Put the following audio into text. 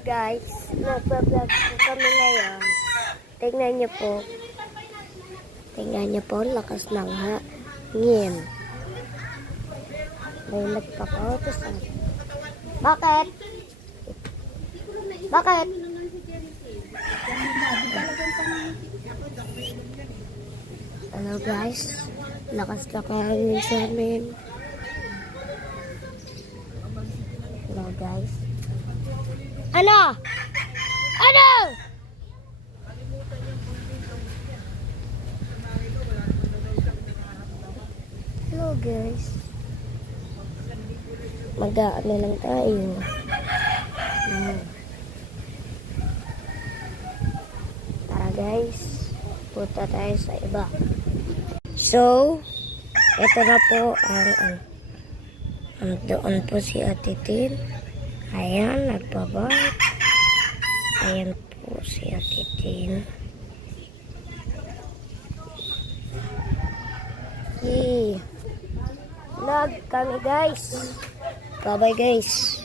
guys, nagpa-vlog po kami ngayon. Tingnan niyo po. Tingnan niyo po, lakas ng hangin. May nagpapautos sa akin. Bakit? Bakit? Hello guys, lakas na hangin sa amin. Hello guys. Ano? Ano? Hello guys. Mag-aano lang tayo. Tara guys. Punta tayo sa iba. So, ito na po ang doon po si Ate Tin. Ayan, nagbabike. Ayan po si Ate Tin. Vlog kami guys. Bye bye guys.